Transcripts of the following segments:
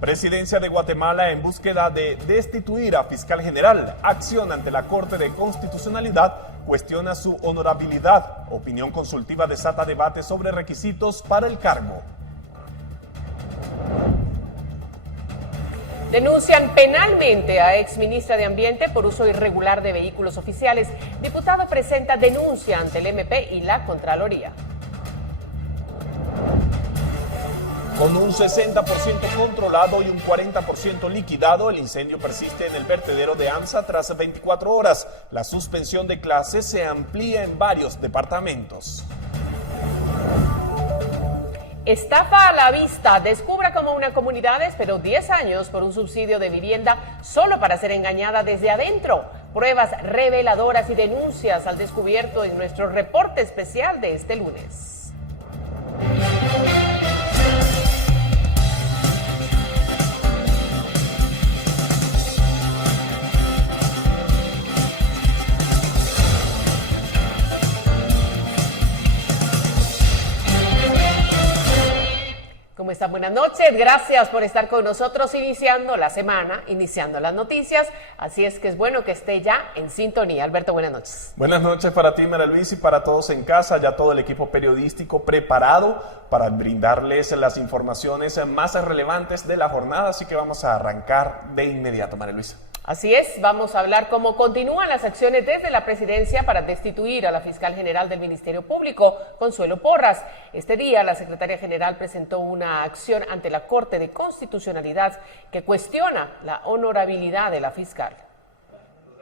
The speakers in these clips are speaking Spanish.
Presidencia de Guatemala en búsqueda de destituir a fiscal general. Acción ante la Corte de Constitucionalidad cuestiona su honorabilidad. Opinión consultiva desata debate sobre requisitos para el cargo. Denuncian penalmente a exministra de Ambiente por uso irregular de vehículos oficiales. Diputado presenta denuncia ante el MP y la Contraloría. Con un 60% controlado y un 40% liquidado, el incendio persiste en el vertedero de AMSA tras 24 horas. La suspensión de clases se amplía en varios departamentos. Estafa a la vista. Descubra cómo una comunidad esperó 10 años por un subsidio de vivienda solo para ser engañada desde adentro. Pruebas reveladoras y denuncias al descubierto en nuestro reporte especial de este lunes. ¿Cómo están? Buenas noches, gracias por estar con nosotros iniciando la semana, iniciando las noticias, así es que es bueno que esté ya en sintonía. Alberto, buenas noches. Buenas noches para ti, María Luis, y para todos en casa, ya todo el equipo periodístico preparado para brindarles las informaciones más relevantes de la jornada, así que vamos a arrancar de inmediato, María Luisa. Así es, vamos a hablar cómo continúan las acciones desde la presidencia para destituir a la fiscal general del Ministerio Público, Consuelo Porras. Este día la secretaria general presentó una acción ante la Corte de Constitucionalidad que cuestiona la honorabilidad de la fiscal.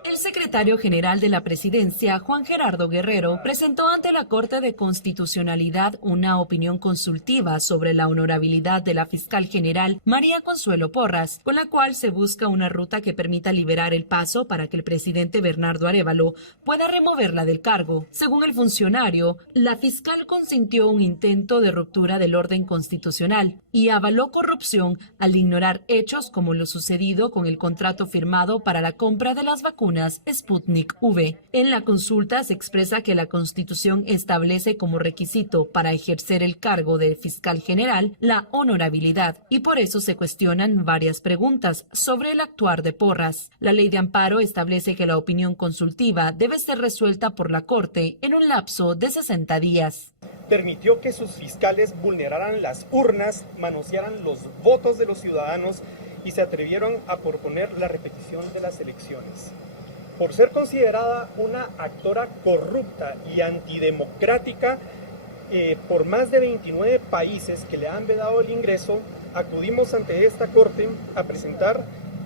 El secretario general de la presidencia, Juan Gerardo Guerrero, presentó ante la Corte de Constitucionalidad una opinión consultiva sobre la honorabilidad de la fiscal general María Consuelo Porras, con la cual se busca una ruta que permita liberar el paso para que el presidente Bernardo Arévalo pueda removerla del cargo. Según el funcionario, la fiscal consintió un intento de ruptura del orden constitucional y avaló corrupción al ignorar hechos como lo sucedido con el contrato firmado para la compra de las vacunas Sputnik V. En la consulta se expresa que la Constitución establece como requisito para ejercer el cargo de fiscal general la honorabilidad y por eso se cuestionan varias preguntas sobre el actuar de Porras. La ley de amparo establece que la opinión consultiva debe ser resuelta por la Corte en un lapso de 60 días. Permitió que sus fiscales vulneraran las urnas, manosearan los votos de los ciudadanos y se atrevieron a proponer la repetición de las elecciones. Por ser considerada una actora corrupta y antidemocrática por más de 29 países que le han vedado el ingreso, acudimos ante esta Corte a presentar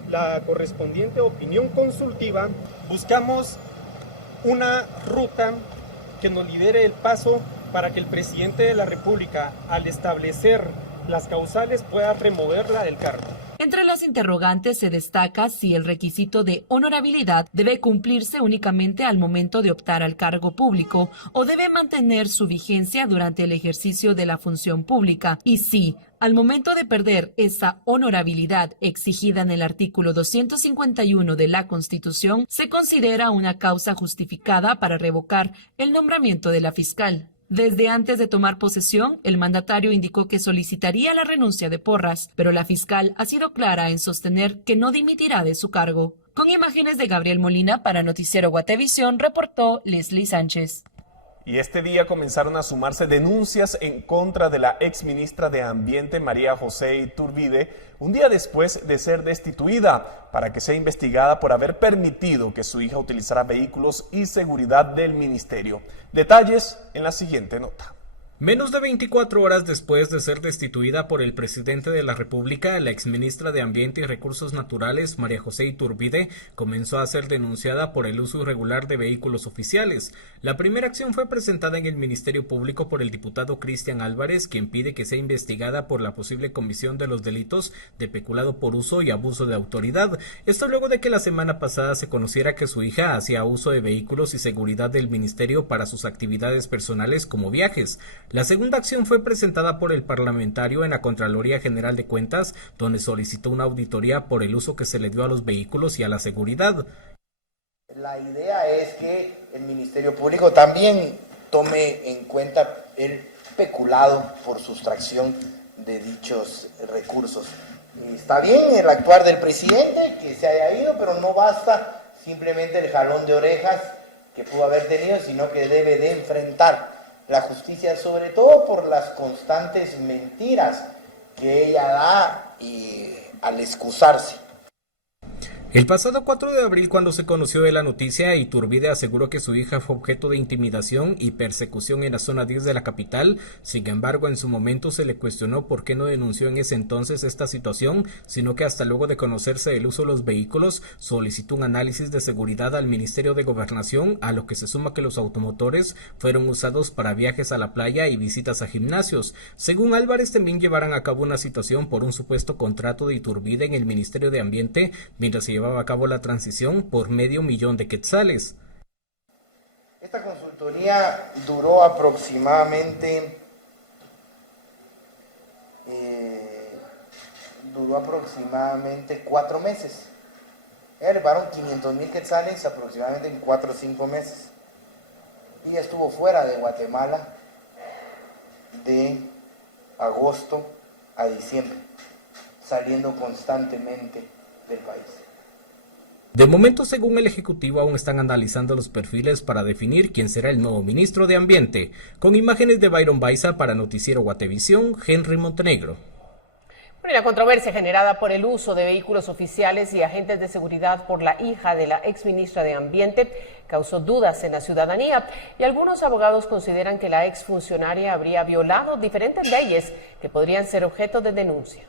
la correspondiente opinión consultiva. Buscamos una ruta que nos libere el paso para que el presidente de la República, al establecer las causales, pueda removerla del cargo. Entre las interrogantes se destaca si el requisito de honorabilidad debe cumplirse únicamente al momento de optar al cargo público o debe mantener su vigencia durante el ejercicio de la función pública y si, al momento de perder esa honorabilidad exigida en el artículo 251 de la Constitución, se considera una causa justificada para revocar el nombramiento de la fiscal. Desde antes de tomar posesión, el mandatario indicó que solicitaría la renuncia de Porras, pero la fiscal ha sido clara en sostener que no dimitirá de su cargo. Con imágenes de Gabriel Molina para Noticiero Guatevisión, reportó Leslie Sánchez. Y este día comenzaron a sumarse denuncias en contra de la exministra de Ambiente María José Iturbide, un día después de ser destituida, para que sea investigada por haber permitido que su hija utilizara vehículos y seguridad del ministerio. Detalles en la siguiente nota. Menos de 24 horas después de ser destituida por el presidente de la República, la exministra de Ambiente y Recursos Naturales, María José Iturbide, comenzó a ser denunciada por el uso irregular de vehículos oficiales. La primera acción fue presentada en el Ministerio Público por el diputado Cristian Álvarez, quien pide que sea investigada por la posible comisión de los delitos de peculado por uso y abuso de autoridad. Esto luego de que la semana pasada se conociera que su hija hacía uso de vehículos y seguridad del ministerio para sus actividades personales como viajes. La segunda acción fue presentada por el parlamentario en la Contraloría General de Cuentas, donde solicitó una auditoría por el uso que se le dio a los vehículos y a la seguridad. La idea es que el Ministerio Público también tome en cuenta el peculado por sustracción de dichos recursos. Está bien el actuar del presidente, que se haya ido, pero no basta simplemente el jalón de orejas que pudo haber tenido, sino que debe de enfrentar la justicia, sobre todo por las constantes mentiras que ella da y al excusarse. El pasado 4 de abril, cuando se conoció de la noticia, Iturbide aseguró que su hija fue objeto de intimidación y persecución en la zona 10 de la capital. Sin embargo, en su momento se le cuestionó por qué no denunció en ese entonces esta situación, sino que hasta luego de conocerse el uso de los vehículos, solicitó un análisis de seguridad al Ministerio de Gobernación, a lo que se suma que los automotores fueron usados para viajes a la playa y visitas a gimnasios. Según Álvarez, también llevarán a cabo una citación por un supuesto contrato de Iturbide en el Ministerio de Ambiente, mientras se llevaba a cabo la transición por $500,000 de quetzales. Esta consultoría duró aproximadamente 4 meses. Le pagaron 500,000 quetzales aproximadamente en 4 o 5 meses. Y estuvo fuera de Guatemala de agosto a diciembre, saliendo constantemente del país. De momento, según el Ejecutivo, aún están analizando los perfiles para definir quién será el nuevo ministro de Ambiente. Con imágenes de Byron Baiza para Noticiero Guatevisión, Henry Montenegro. La controversia generada por el uso de vehículos oficiales y agentes de seguridad por la hija de la exministra de Ambiente causó dudas en la ciudadanía y algunos abogados consideran que la exfuncionaria habría violado diferentes leyes que podrían ser objeto de denuncia.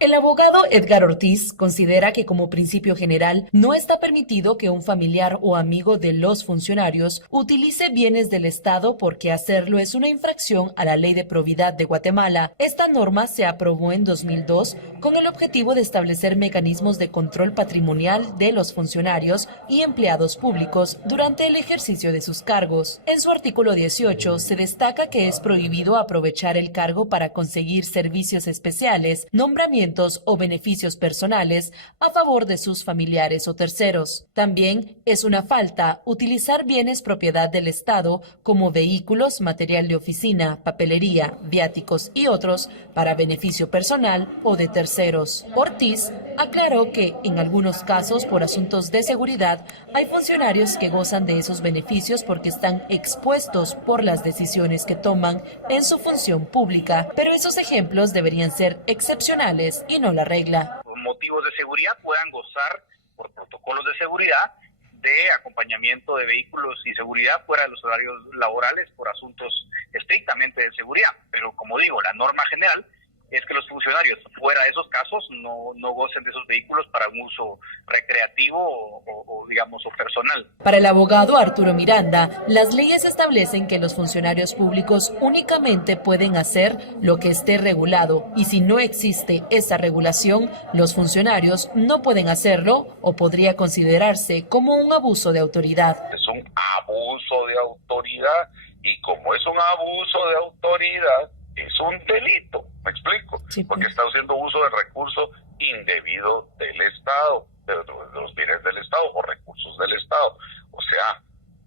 El abogado Edgar Ortiz considera que como principio general no está permitido que un familiar o amigo de los funcionarios utilice bienes del Estado porque hacerlo es una infracción a la Ley de Probidad de Guatemala. Esta norma se aprobó en 2002 con el objetivo de establecer mecanismos de control patrimonial de los funcionarios y empleados públicos durante el ejercicio de sus cargos. En su artículo 18 se destaca que es prohibido aprovechar el cargo para conseguir servicios especiales, nombramientos o beneficios personales a favor de sus familiares o terceros. También es una falta utilizar bienes propiedad del Estado como vehículos, material de oficina, papelería, viáticos y otros para beneficio personal o de terceros. Ortiz aclaró que en algunos casos por asuntos de seguridad hay funcionarios que gozan de esos beneficios porque están expuestos por las decisiones que toman en su función pública, pero esos ejemplos deberían ser excepcionales y no la regla. Por motivos de seguridad puedan gozar por protocolos de seguridad de acompañamiento de vehículos y seguridad fuera de los horarios laborales por asuntos estrictamente de seguridad. Pero como digo, la norma general es que los funcionarios fuera de esos casos no gocen de esos vehículos para un uso recreativo o digamos o personal. Para el abogado Arturo Miranda, las leyes establecen que los funcionarios públicos únicamente pueden hacer lo que esté regulado y si no existe esa regulación, los funcionarios no pueden hacerlo o podría considerarse como un abuso de autoridad. Es un abuso de autoridad y como es un abuso de autoridad, es un delito, ¿me explico? Sí, pues. Porque está haciendo uso del recurso indebido del Estado, de los bienes del Estado o recursos del Estado. O sea,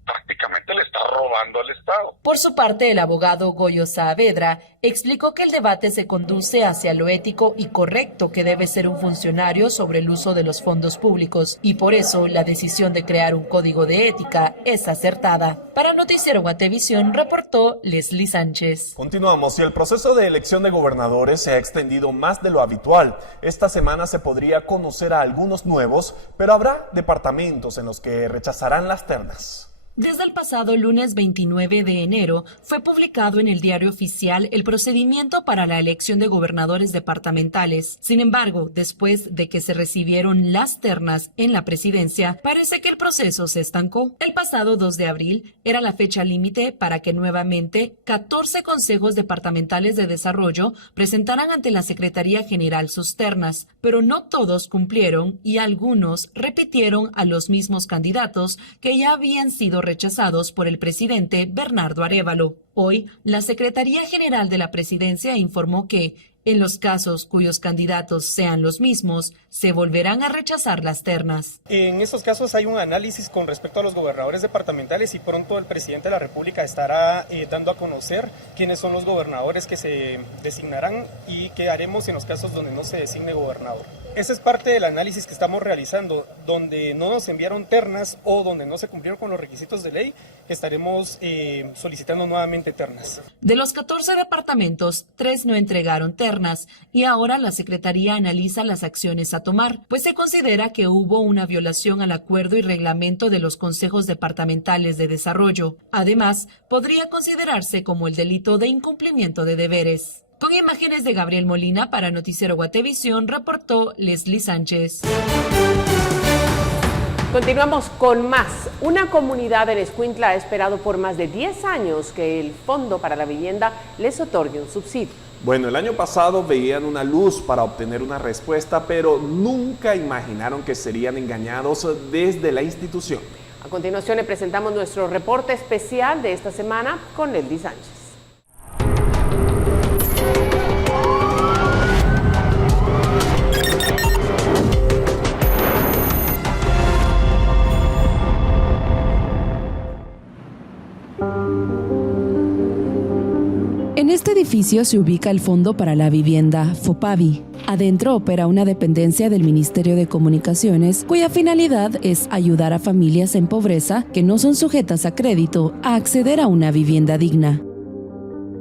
prácticamente le está robando al Estado. Por su parte, el abogado Goyo Saavedra explicó que el debate se conduce hacia lo ético y correcto que debe ser un funcionario sobre el uso de los fondos públicos y por eso la decisión de crear un código de ética es acertada. Para Noticiero Guatevisión reportó Leslie Sánchez. Continuamos. Y el proceso de elección de gobernadores se ha extendido más de lo habitual. Esta semana se podría conocer a algunos nuevos, pero habrá departamentos en los que rechazarán las ternas. Desde el pasado lunes 29 de enero fue publicado en el Diario Oficial el procedimiento para la elección de gobernadores departamentales. Sin embargo, después de que se recibieron las ternas en la presidencia, parece que el proceso se estancó. El pasado 2 de abril era la fecha límite para que nuevamente 14 consejos departamentales de desarrollo presentaran ante la Secretaría General sus ternas, pero no todos cumplieron y algunos repitieron a los mismos candidatos que ya habían sido rechazados por el presidente Bernardo Arévalo. Hoy, la Secretaría General de la Presidencia informó que, En los casos cuyos candidatos sean los mismos, se volverán a rechazar las ternas. En estos casos hay un análisis con respecto a los gobernadores departamentales y pronto el presidente de la República estará dando a conocer quiénes son los gobernadores que se designarán y qué haremos en los casos donde no se designe gobernador. Ese es parte del análisis que estamos realizando. Donde no nos enviaron ternas o donde no se cumplieron con los requisitos de ley, estaremos solicitando nuevamente ternas. De los 14 departamentos, 3 no entregaron ternas y ahora la Secretaría analiza las acciones a tomar, pues se considera que hubo una violación al acuerdo y reglamento de los consejos departamentales de desarrollo. Además, podría considerarse como el delito de incumplimiento de deberes. Con imágenes de Gabriel Molina para Noticiero Guatevisión, reportó Leslie Sánchez. Continuamos con más. Una comunidad en Escuintla ha esperado por más de 10 años que el Fondo para la Vivienda les otorgue un subsidio. Bueno, el año pasado veían una luz para obtener una respuesta, pero nunca imaginaron que serían engañados desde la institución. A continuación le presentamos nuestro reporte especial de esta semana con Leslie Sánchez. En este edificio se ubica el Fondo para la Vivienda, FOPAVI. Adentro opera una dependencia del Ministerio de Comunicaciones, cuya finalidad es ayudar a familias en pobreza que no son sujetas a crédito a acceder a una vivienda digna.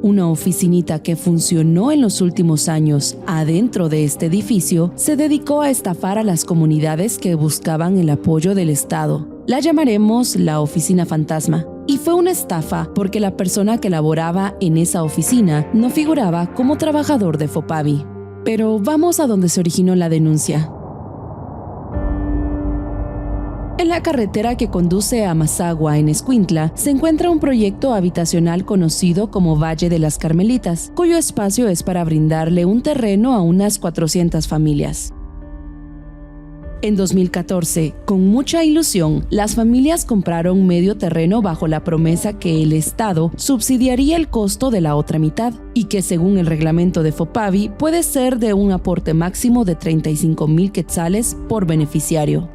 Una oficinita que funcionó en los últimos años adentro de este edificio se dedicó a estafar a las comunidades que buscaban el apoyo del Estado. La llamaremos la Oficina Fantasma. Y fue una estafa porque la persona que laboraba en esa oficina no figuraba como trabajador de FOPAVI. Pero vamos a donde se originó la denuncia. En la carretera que conduce a Mazagua, en Escuintla, se encuentra un proyecto habitacional conocido como Valle de las Carmelitas, cuyo espacio es para brindarle un terreno a unas 400 familias. En 2014, con mucha ilusión, las familias compraron medio terreno bajo la promesa que el Estado subsidiaría el costo de la otra mitad y que según el reglamento de FOPAVI puede ser de un aporte máximo de 35,000 quetzales por beneficiario.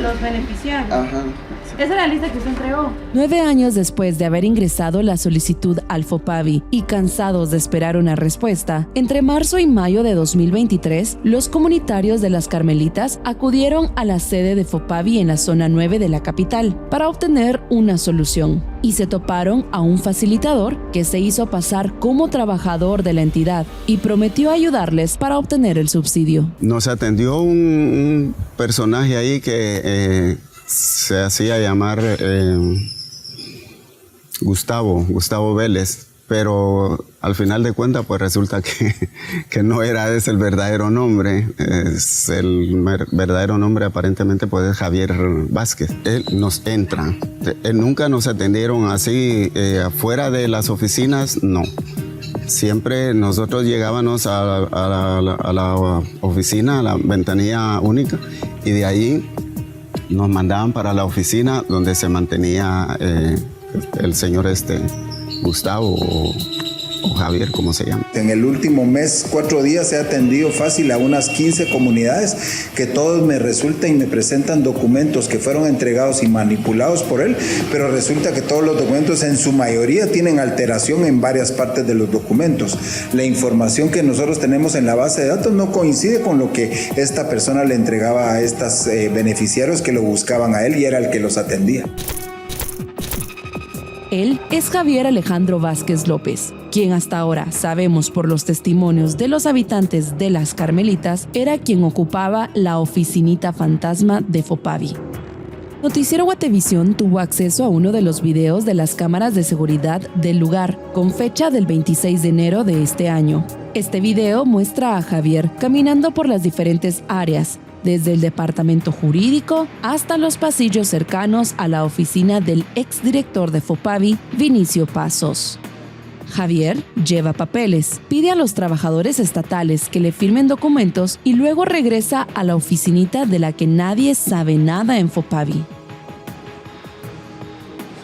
Los beneficiarios. Ajá. Esa es la lista que usted entregó. 9 años después de haber ingresado la solicitud al FOPAVI y cansados de esperar una respuesta, entre marzo y mayo de 2023, los comunitarios de las Carmelitas acudieron a la sede de FOPAVI en la zona 9 de la capital para obtener una solución. Y se toparon a un facilitador que se hizo pasar como trabajador de la entidad y prometió ayudarles para obtener el subsidio. Nos atendió un personaje ahí que se hacía llamar Gustavo Vélez, pero al final de cuentas pues resulta que no era ese el verdadero nombre. El verdadero nombre aparentemente pues es Javier Vázquez. Él nos entra. Nunca nos atendieron así afuera de las oficinas, no. Siempre nosotros llegábamos a la oficina, a la ventanilla única, y de ahí nos mandaban para la oficina donde se mantenía el señor Gustavo o Javier, como se llama. En el último mes, 4 días, he atendido fácil a unas 15 comunidades que todos me resultan y me presentan documentos que fueron entregados y manipulados por él, pero resulta que todos los documentos en su mayoría tienen alteración en varias partes de los documentos. La información que nosotros tenemos en la base de datos no coincide con lo que esta persona le entregaba a estos beneficiarios que lo buscaban a él y era el que los atendía. Él es Javier Alejandro Vázquez López, quien hasta ahora sabemos por los testimonios de los habitantes de las Carmelitas era quien ocupaba la oficinita fantasma de FOPAVI. Noticiero Guatevisión tuvo acceso a uno de los videos de las cámaras de seguridad del lugar, con fecha del 26 de enero de este año. Este video muestra a Javier caminando por las diferentes áreas, desde el departamento jurídico hasta los pasillos cercanos a la oficina del exdirector de FOPAVI, Vinicio Pasos. Javier lleva papeles, pide a los trabajadores estatales que le firmen documentos y luego regresa a la oficinita de la que nadie sabe nada en FOPAVI.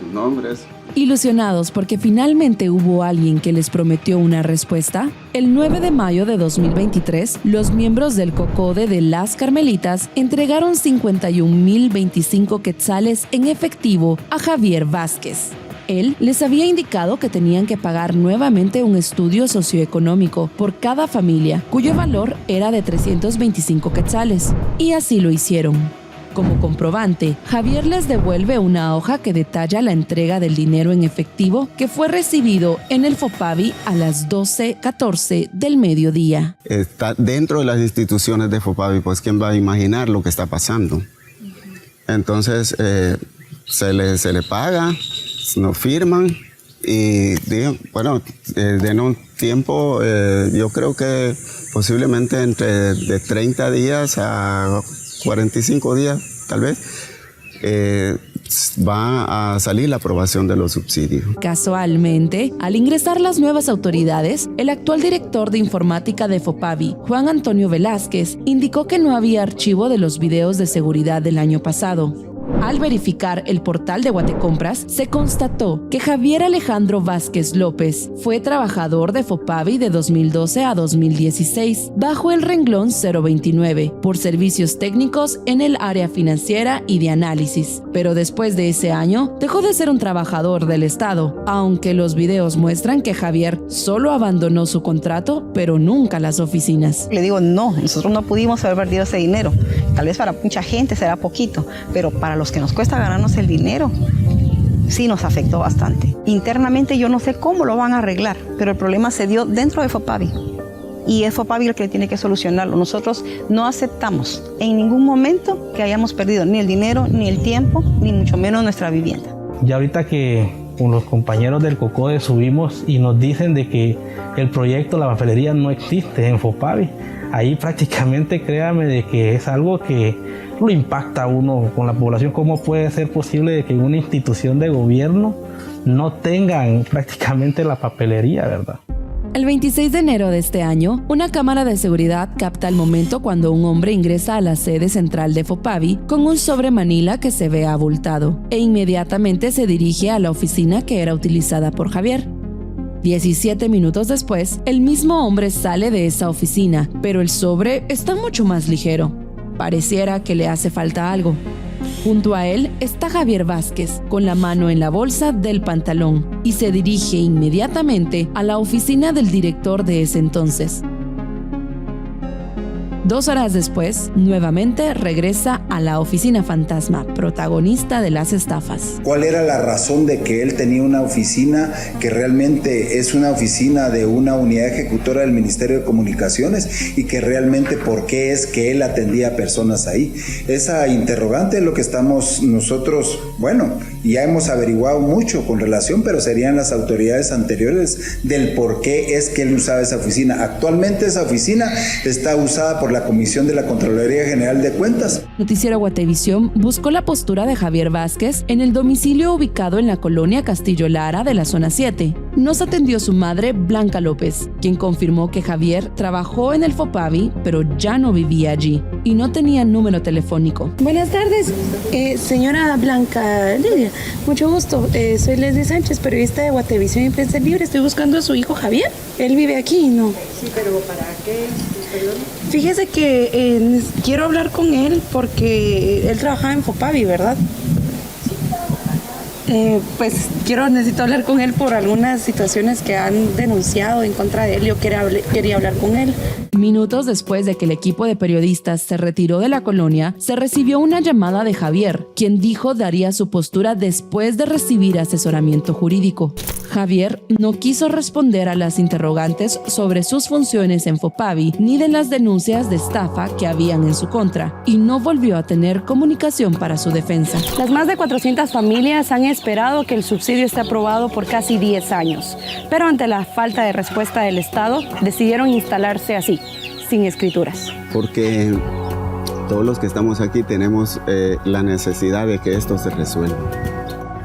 Sus nombres. Ilusionados porque finalmente hubo alguien que les prometió una respuesta, el 9 de mayo de 2023, los miembros del COCODE de las Carmelitas entregaron 51,025 quetzales en efectivo a Javier Vázquez. Él les había indicado que tenían que pagar nuevamente un estudio socioeconómico por cada familia, cuyo valor era de 325 quetzales, y así lo hicieron. Como comprobante, Javier les devuelve una hoja que detalla la entrega del dinero en efectivo que fue recibido en el FOPAVI a las 12:14 del mediodía. Está dentro de las instituciones de FOPAVI, pues ¿quién va a imaginar lo que está pasando? Entonces se le paga, nos firman y bueno, den un tiempo, yo creo que posiblemente entre de 30 días a 45 días, tal vez, va a salir la aprobación de los subsidios. Casualmente, al ingresar las nuevas autoridades, el actual director de informática de FOPAVI, Juan Antonio Velázquez, indicó que no había archivo de los videos de seguridad del año pasado. Al verificar el portal de Guatecompras, se constató que Javier Alejandro Vázquez López fue trabajador de FOPAVI de 2012 a 2016, bajo el renglón 029, por servicios técnicos en el área financiera y de análisis. Pero después de ese año, dejó de ser un trabajador del Estado, aunque los videos muestran que Javier solo abandonó su contrato, pero nunca las oficinas. Le digo, no, nosotros no pudimos haber perdido ese dinero. Tal vez para mucha gente será poquito, pero para los que nos cuesta ganarnos el dinero, sí nos afectó bastante. Internamente yo no sé cómo lo van a arreglar, pero el problema se dio dentro de FOPAVI. Y es FOPAVI el que tiene que solucionarlo. Nosotros no aceptamos en ningún momento que hayamos perdido ni el dinero, ni el tiempo, ni mucho menos nuestra vivienda. Ya ahorita que con los compañeros del COCODE subimos y nos dicen de que el proyecto La Papelería no existe en FOPAVI, ahí prácticamente créame de que es algo que lo impacta a uno con la población. ¿Cómo puede ser posible de que en una institución de gobierno no tengan prácticamente la papelería, verdad? El 26 de enero de este año, una cámara de seguridad capta el momento cuando un hombre ingresa a la sede central de FOPAVI con un sobre Manila que se ve abultado e inmediatamente se dirige a la oficina que era utilizada por Javier. 17 minutos después, el mismo hombre sale de esa oficina, pero el sobre está mucho más ligero. Pareciera que le hace falta algo. Junto a él está Javier Vázquez, con la mano en la bolsa del pantalón, y se dirige inmediatamente a la oficina del director de ese entonces. 2 horas después, nuevamente regresa a la oficina fantasma, protagonista de las estafas. ¿Cuál era la razón de que él tenía una oficina que realmente es una oficina de una unidad ejecutora del Ministerio de Comunicaciones y que realmente por qué es que él atendía a personas ahí? Esa interrogante es lo que estamos nosotros, ya hemos averiguado mucho con relación, pero serían las autoridades anteriores del por qué es que él usaba esa oficina. Actualmente esa oficina está usada por la Comisión de la Contraloría General de Cuentas. Noticiero Guatevisión buscó la postura de Javier Vázquez en el domicilio ubicado en la colonia Castillo Lara de la zona 7. Nos atendió su madre, Blanca López, quien confirmó que Javier trabajó en el FOPAVI, pero ya no vivía allí y no tenía número telefónico. Buenas tardes, señora Blanca Lidia. Mucho gusto. Soy Leslie Sánchez, periodista de Guatevisión y Prensa Libre. Estoy buscando a su hijo Javier. Él vive aquí, ¿no? Sí, pero ¿para qué? Perdón. Fíjese que quiero hablar con él porque él trabajaba en FOPAVI, ¿verdad? Necesito hablar con él por algunas situaciones que han denunciado en contra de él. Yo quería hablar con él. Minutos después de que el equipo de periodistas se retiró de la colonia, se recibió una llamada de Javier, quien dijo daría su postura después de recibir asesoramiento jurídico. Javier no quiso responder a las interrogantes sobre sus funciones en FOPAVI ni de las denuncias de estafa que habían en su contra y no volvió a tener comunicación para su defensa. Las más de 400 familias han esperado que el subsidio esté aprobado por casi 10 años, pero ante la falta de respuesta del Estado decidieron instalarse así, sin escrituras. Porque todos los que estamos aquí tenemos la necesidad de que esto se resuelva.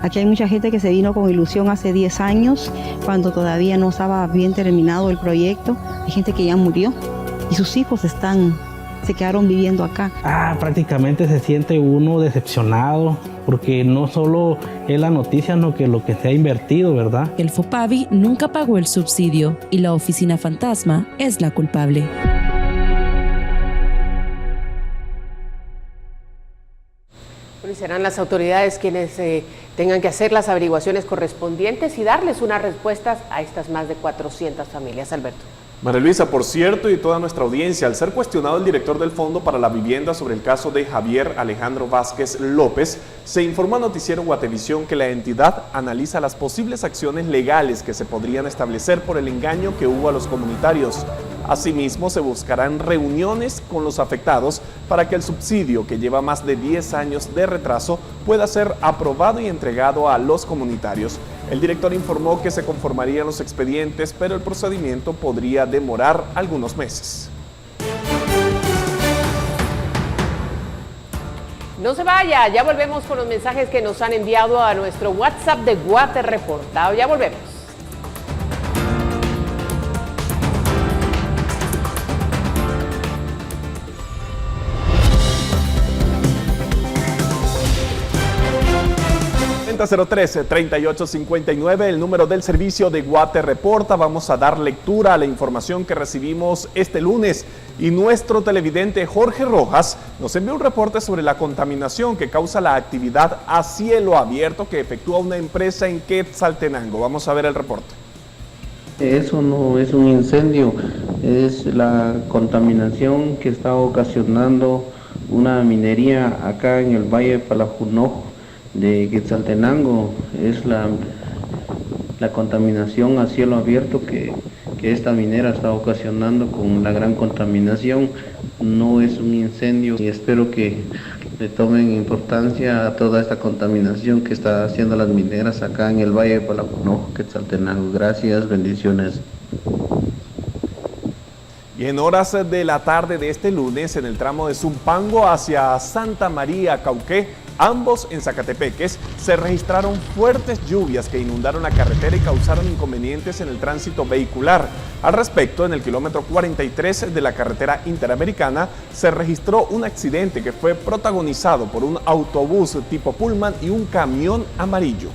Aquí hay mucha gente que se vino con ilusión hace 10 años, cuando todavía no estaba bien terminado el proyecto. Hay gente que ya murió y sus hijos están se quedaron viviendo acá. Prácticamente se siente uno decepcionado, porque no solo es la noticia, sino que lo que se ha invertido, ¿verdad? El FOPAVI nunca pagó el subsidio y la oficina fantasma es la culpable. Y serán las autoridades quienes tengan que hacer las averiguaciones correspondientes y darles unas respuestas a estas más de 400 familias. Alberto. María Luisa, por cierto, y toda nuestra audiencia, al ser cuestionado el director del Fondo para la Vivienda sobre el caso de Javier Alejandro Vázquez López, se informó a Noticiero Guatevisión que la entidad analiza las posibles acciones legales que se podrían establecer por el engaño que hubo a los comunitarios. Asimismo, se buscarán reuniones con los afectados para que el subsidio, que lleva más de 10 años de retraso, pueda ser aprobado y entregado a los comunitarios. El director informó que se conformarían los expedientes, pero el procedimiento podría demorar algunos meses. No se vaya, ya volvemos con los mensajes que nos han enviado a nuestro WhatsApp de Guate Reportado. Ya volvemos. Cuenta 013-3859, el número del servicio de Guate Reporta. Vamos a dar lectura a la información que recibimos este lunes y nuestro televidente Jorge Rojas nos envió un reporte sobre la contaminación que causa la actividad a cielo abierto que efectúa una empresa en Quetzaltenango. Vamos a ver el reporte. Eso no es un incendio, es la contaminación que está ocasionando una minería acá en el Valle de Palajunoj de Quetzaltenango. Es la contaminación a cielo abierto que esta minera está ocasionando con la gran contaminación. No es un incendio y espero que le tomen importancia a toda esta contaminación que está haciendo las mineras acá en el Valle de Palajunoj, Quetzaltenango. Gracias, bendiciones. Y en horas de la tarde de este lunes, en el tramo de Zumpango hacia Santa María, Cauqué, ambos en Zacatepeques, se registraron fuertes lluvias que inundaron la carretera y causaron inconvenientes en el tránsito vehicular. Al respecto, en el kilómetro 43 de la carretera interamericana, se registró un accidente que fue protagonizado por un autobús tipo Pullman y un camión amarillo.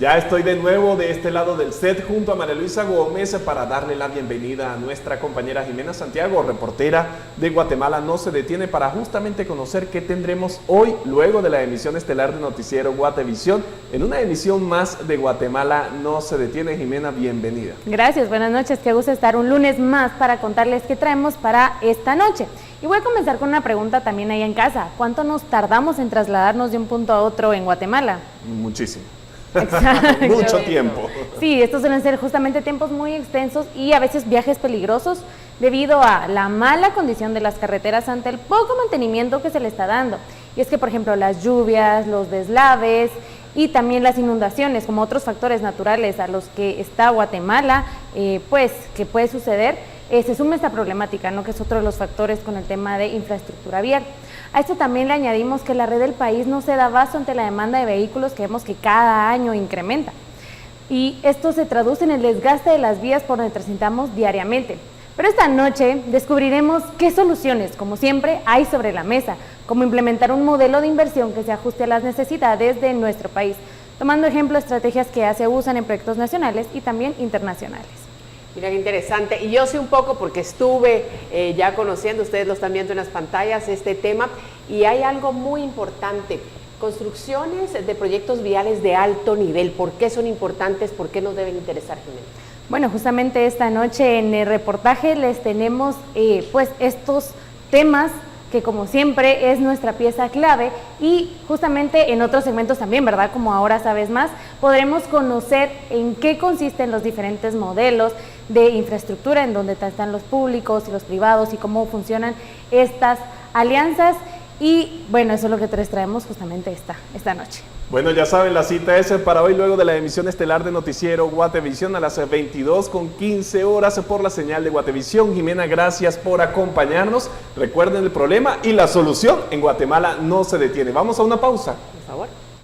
Ya estoy de nuevo de este lado del set junto a María Luisa Gómez para darle la bienvenida a nuestra compañera Jimena Santiago, reportera de Guatemala No Se Detiene, para justamente conocer qué tendremos hoy luego de la emisión estelar de Noticiero Guatevisión en una emisión más de Guatemala No Se Detiene. Jimena, bienvenida. Gracias, buenas noches, qué gusto estar un lunes más para contarles qué traemos para esta noche. Y voy a comenzar con una pregunta también ahí en casa. ¿Cuánto nos tardamos en trasladarnos de un punto a otro en Guatemala? Muchísimo. Exacto. Mucho tiempo. Sí, estos suelen ser justamente tiempos muy extensos y a veces viajes peligrosos debido a la mala condición de las carreteras ante el poco mantenimiento que se le está dando. Y es que, por ejemplo, las lluvias, los deslaves y también las inundaciones, como otros factores naturales a los que está Guatemala, pues que puede suceder, se suma esta problemática, ¿no? Que es otro de los factores con el tema de infraestructura vial. A esto también le añadimos que la red del país no se da abasto ante la demanda de vehículos que vemos que cada año incrementa. Y esto se traduce en el desgaste de las vías por donde transitamos diariamente. Pero esta noche descubriremos qué soluciones, como siempre, hay sobre la mesa, como implementar un modelo de inversión que se ajuste a las necesidades de nuestro país, tomando ejemplo estrategias que ya se usan en proyectos nacionales y también internacionales. Mira qué interesante, y yo sé un poco porque estuve ya conociendo, ustedes lo están viendo en las pantallas, este tema, y hay algo muy importante, construcciones de proyectos viales de alto nivel. ¿Por qué son importantes? ¿Por qué nos deben interesar, Jimena? Bueno, justamente esta noche en el reportaje les tenemos pues estos temas que como siempre es nuestra pieza clave, y justamente en otros segmentos también, ¿verdad? Como Ahora Sabes Más, podremos conocer en qué consisten los diferentes modelos de infraestructura en donde están los públicos y los privados y cómo funcionan estas alianzas. Y bueno, eso es lo que les traemos justamente esta noche. Bueno, ya saben, la cita es para hoy luego de la emisión estelar de Noticiero Guatevisión a las 22:15 horas por la señal de Guatevisión. Jimena, gracias por acompañarnos. Recuerden el problema y la solución en Guatemala No Se Detiene. Vamos a una pausa. Por favor.